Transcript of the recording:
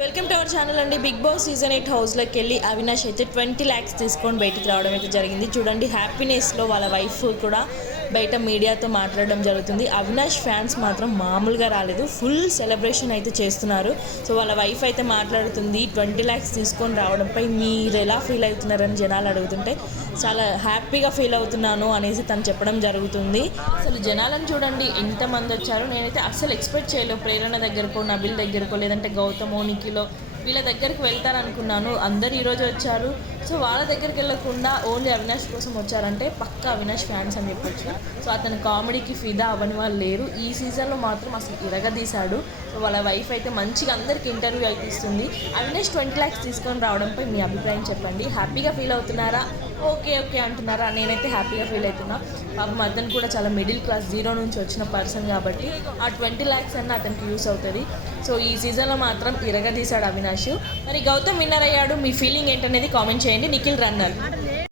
Welcome to our channel అండి. Big boss season 8 హౌస్లోకి వెళ్ళి అవినాష్ అయితే 20 lakhs తీసుకొని బయటికి రావడం అయితే జరిగింది. చూడండి, హ్యాపీనెస్లో వాళ్ళ వైఫ్ కూడా బయట మీడియాతో మాట్లాడడం జరుగుతుంది. అవినాష్ ఫ్యాన్స్ మాత్రం మామూలుగా రాలేదు, ఫుల్ సెలబ్రేషన్ అయితే చేస్తున్నారు. సో వాళ్ళ వైఫ్ అయితే మాట్లాడుతుంది, 20 lakhs తీసుకొని రావడంపై మీరు ఎలా ఫీల్ అవుతున్నారని జనాలు అడుగుతుంటే చాలా హ్యాపీగా ఫీల్ అవుతున్నాను అనేసి తను చెప్పడం జరుగుతుంది. అసలు జనాలను చూడండి ఎంతమంది వచ్చారు. నేనైతే అస్సలు ఎక్స్పెక్ట్ చేయలేదు ప్రేరణ దగ్గరకో, నబిల్ దగ్గరకో, లేదంటే గౌతమో, నిఖిలో వీళ్ళ దగ్గరికి వెళ్తారనుకున్నాను. అందరు ఈరోజు వచ్చారు. సో వాళ్ళ దగ్గరికి వెళ్ళకుండా ఓన్లీ అవినాష్ కోసం వచ్చారంటే పక్కా అవినాష్ ఫ్యాన్స్ అని చెప్పొచ్చు. సో అతను కామెడీకి ఫిదా అవ్వని వాళ్ళు లేరు. ఈ సీజన్లో మాత్రం అసలు ఇరగదీశాడు. సో వాళ్ళ వైఫ్ అయితే మంచిగా అందరికి ఇంటర్వ్యూ అయితే ఇస్తుంది. అవినాష్ 20 lakhs తీసుకొని రావడంపై మీ అభిప్రాయం చెప్పండి. హ్యాపీగా ఫీల్ అవుతున్నారా, ఓకే అంటున్నారా? నేనైతే హ్యాపీగా ఫీల్ అవుతున్నా. పాపం అతను కూడా చాలా మిడిల్ క్లాస్, జీరో నుంచి వచ్చిన పర్సన్ కాబట్టి ఆ 20 lakhs అన్న అతనికి యూస్ అవుతుంది. సో ఈ సీజన్లో మాత్రం ఇరగదీశాడు అవినాష్. మరి గౌతమ్ విన్నర్ అయ్యాడు. మీ ఫీలింగ్ ఏంటనేది కామెంట్ చేయండి. నిఖిల్ రన్నర్.